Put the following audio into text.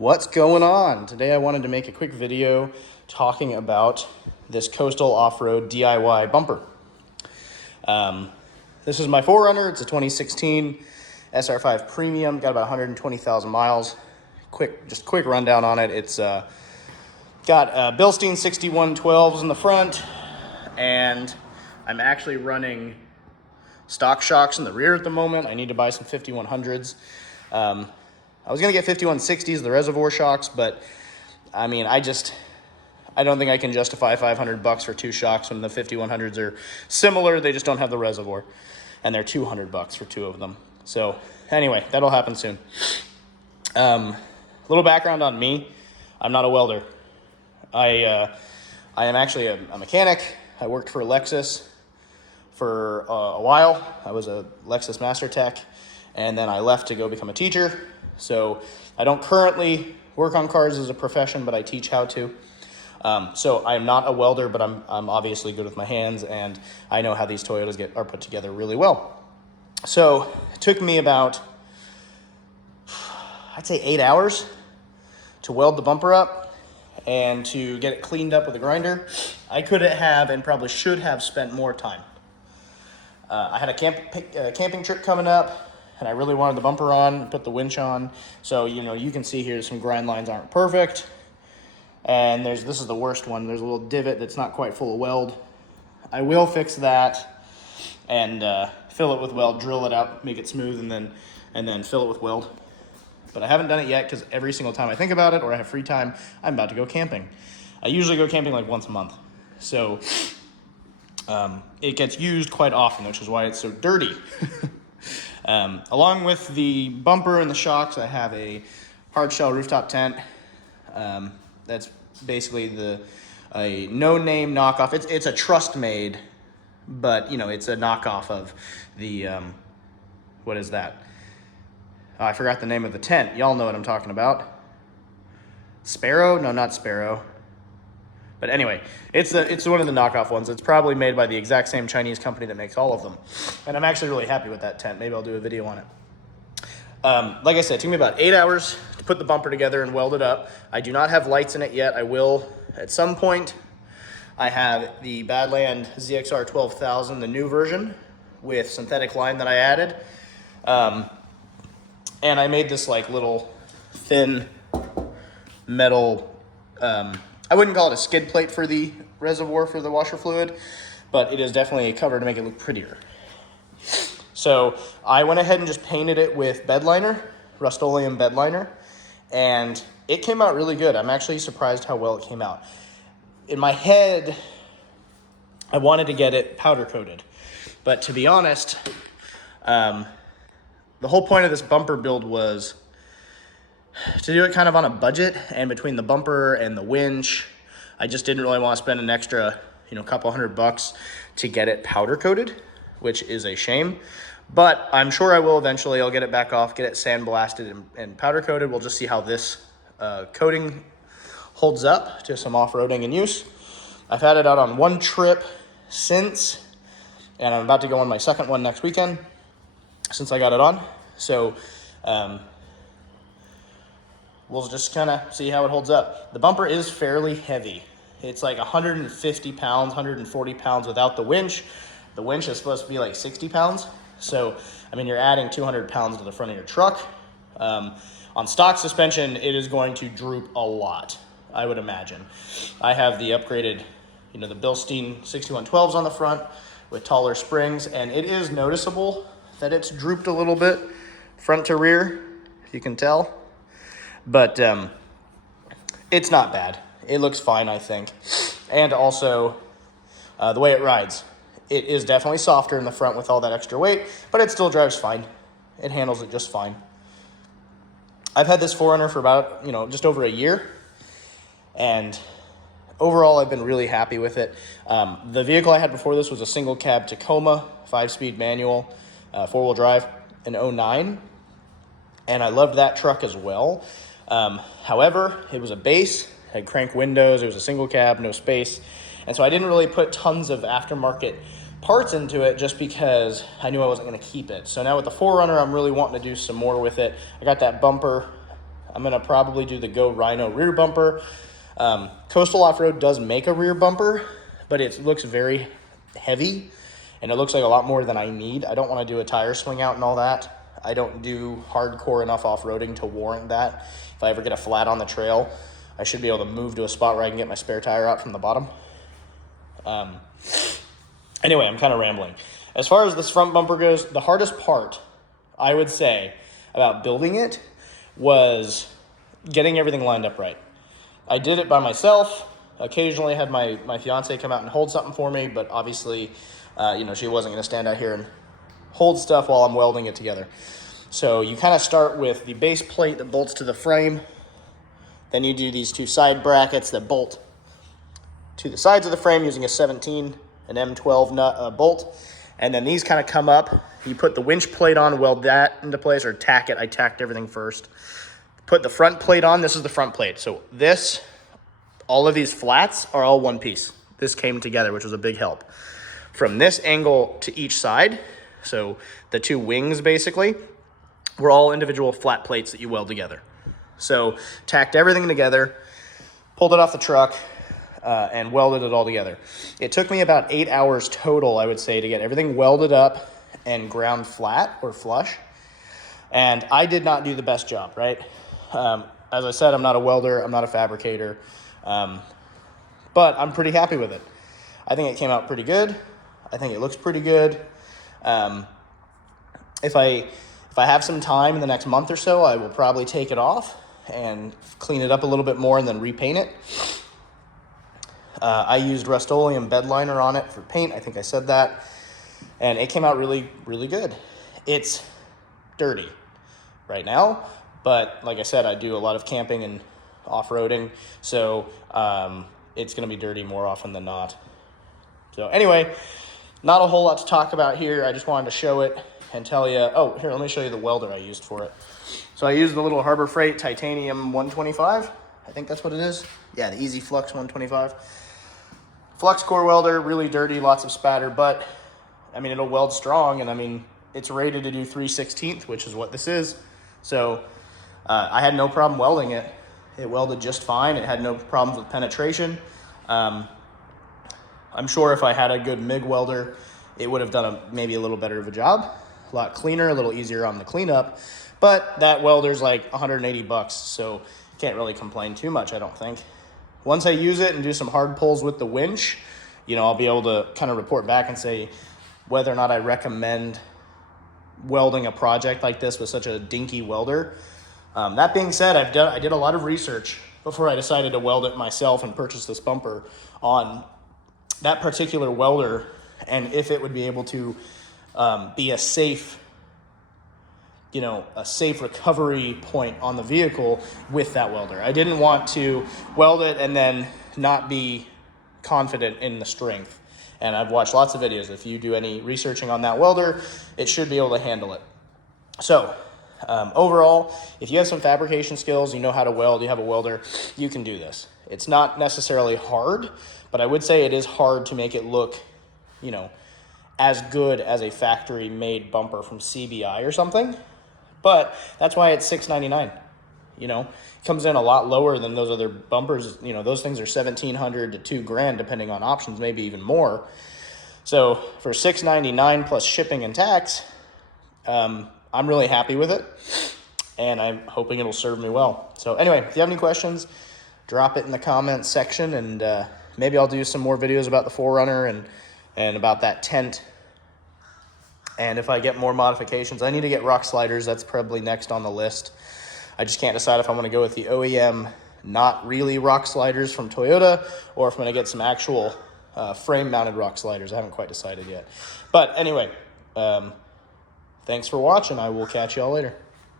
What's going on? Today I wanted to make a quick video talking about this coastal off-road DIY bumper. This is my 4Runner. It's a 2016 SR5 Premium. Got about 120,000 miles. Quick rundown on it. It's got Bilstein 6112s in the front, and I'm actually running stock shocks in the rear at the moment. I need to buy some 5100s. I was gonna get 5160s, the reservoir shocks, but I mean, I don't think I can justify $500 for two shocks when the 5100s are similar. They just don't have the reservoir, and they're $200 for two of them. So anyway, that'll happen soon. Little background on me: I'm not a welder. I am actually a mechanic. I worked for Lexus for a while. I was a Lexus master tech, and then I left to go become a teacher. So I don't currently work on cars as a profession, but I teach how to. So I'm not a welder, but I'm obviously good with my hands, and I know how these Toyotas are put together really well. So it took me about, I'd say 8 hours to weld the bumper up and to get it cleaned up with a grinder. I could have and probably should have spent more time. I had a camping trip coming up, and I really wanted the bumper on, put the winch on. So, you can see here some grind lines aren't perfect. And this is the worst one. There's a little divot that's not quite full of weld. I will fix that and fill it with weld, drill it out, make it smooth, and then fill it with weld. But I haven't done it yet because every single time I think about it or I have free time, I'm about to go camping. I usually go camping like once a month. So it gets used quite often, which is why it's so dirty. Along with the bumper and the shocks, I have a hard shell rooftop tent. That's basically a no-name knockoff. It's a trust made, but it's a knockoff of the what is that? Oh, I forgot the name of the tent. Y'all know what I'm talking about. Sparrow? No, not Sparrow. But anyway, it's one of the knockoff ones. It's probably made by the exact same Chinese company that makes all of them. And I'm actually really happy with that tent. Maybe I'll do a video on it. Like I said, it took me about 8 hours to put the bumper together and weld it up. I do not have lights in it yet. I will at some point. I have the Badland ZXR 12,000, the new version, with synthetic line that I added. And I made this like little thin metal, I wouldn't call it a skid plate for the reservoir for the washer fluid, but it is definitely a cover to make it look prettier. So I went ahead and just painted it with bed liner, Rust-Oleum bed liner, and it came out really good. I'm actually surprised how well it came out. In my head, I wanted to get it powder coated, but to be honest, the whole point of this bumper build was to do it kind of on a budget, and between the bumper and the winch, I just didn't really want to spend an extra, couple $100 to get it powder coated, which is a shame. But I'm sure I will eventually. I'll get it back off, get it sandblasted and powder coated. We'll just see how this coating holds up to some off-roading and use. I've had it out on one trip since, and I'm about to go on my second one next weekend since I got it on. So we'll just kind of see how it holds up. The bumper is fairly heavy. It's like 150 pounds, 140 pounds without the winch. The winch is supposed to be like 60 pounds. So, I mean, you're adding 200 pounds to the front of your truck. On stock suspension, it is going to droop a lot, I would imagine. I have the upgraded, the Bilstein 6112s on the front with taller springs, and it is noticeable that it's drooped a little bit front to rear, if you can tell. But it's not bad. It looks fine, I think. And also, the way it rides. It is definitely softer in the front with all that extra weight, but it still drives fine. It handles it just fine. I've had this 4Runner for about, just over a year. And overall, I've been really happy with it. The vehicle I had before this was a single cab Tacoma, 5-speed manual, 4-wheel drive, an '09. And I loved that truck as well. However, it was a base, had crank windows, it was a single cab, no space. And so I didn't really put tons of aftermarket parts into it just because I knew I wasn't going to keep it. So now with the 4Runner, I'm really wanting to do some more with it. I got that bumper I'm going to probably do the 4Runner rear bumper. Coastal Off-Road does make a rear bumper, but it looks very heavy, and it looks like a lot more than I need. I don't want to do a tire swing out and all that. I don't do hardcore enough off-roading to warrant that. If I ever get a flat on the trail, I should be able to move to a spot where I can get my spare tire out from the bottom. Anyway, I'm kind of rambling. As far as this front bumper goes, the hardest part, I would say, about building it was getting everything lined up right. I did it by myself. Occasionally had my fiance come out and hold something for me, but obviously, she wasn't going to stand out here and hold stuff while I'm welding it together. So you kind of start with the base plate that bolts to the frame. Then you do these two side brackets that bolt to the sides of the frame using a 17 and M12 nut bolt. And then these kind of come up. You put the winch plate on, weld that into place, or tack it. I tacked everything first. Put the front plate on. This is the front plate. So all of these flats are all one piece. This came together, which was a big help. From this angle to each side, so the two wings basically, were all individual flat plates that you weld together. So tacked everything together, pulled it off the truck, and welded it all together. It took me about 8 hours total, I would say, to get everything welded up and ground flat or flush. And I did not do the best job, right? As I said, I'm not a welder, I'm not a fabricator, but I'm pretty happy with it. I think it came out pretty good. I think it looks pretty good. If I have some time in the next month or so, I will probably take it off and clean it up a little bit more and then repaint it. I used Rust-Oleum bed liner on it for paint. I think I said that. And it came out really, really good. It's dirty right now, but like I said, I do a lot of camping and off-roading, so it's going to be dirty more often than not. So anyway, not a whole lot to talk about here. I just wanted to show it and tell you. Oh, here, let me show you the welder I used for it. So I used the little Harbor Freight Titanium 125. I think that's what it is. Yeah, the Easy Flux 125. Flux core welder, really dirty, lots of spatter, but I mean, it'll weld strong, and I mean, it's rated to do 3/16, which is what this is. So I had no problem welding it. It welded just fine. It had no problems with penetration. I'm sure if I had a good MIG welder, it would have done maybe a little better of a job. A lot cleaner, a little easier on the cleanup, but that welder's like $180, so can't really complain too much, I don't think. Once I use it and do some hard pulls with the winch, I'll be able to kind of report back and say whether or not I recommend welding a project like this with such a dinky welder. That being said, I did a lot of research before I decided to weld it myself and purchase this bumper on that particular welder, and if it would be able to be a safe recovery point on the vehicle with that welder. I didn't want to weld it and then not be confident in the strength. And I've watched lots of videos. If you do any researching on that welder, it should be able to handle it. So overall, if you have some fabrication skills, you know how to weld, you have a welder, you can do this. It's not necessarily hard, but I would say it is hard to make it look, as good as a factory-made bumper from CBI or something. But that's why it's $699. It comes in a lot lower than those other bumpers. Those things are $1,700 to $2,000 depending on options, maybe even more. So for $699 plus shipping and tax, I'm really happy with it, and I'm hoping it'll serve me well. So anyway, if you have any questions, drop it in the comments section, and maybe I'll do some more videos about the 4Runner and about that tent. And if I get more modifications, I need to get rock sliders. That's probably next on the list. I just can't decide if I'm going to go with the OEM, not really rock sliders from Toyota, or if I'm going to get some actual frame-mounted rock sliders. I haven't quite decided yet. But anyway, thanks for watching. I will catch y'all later.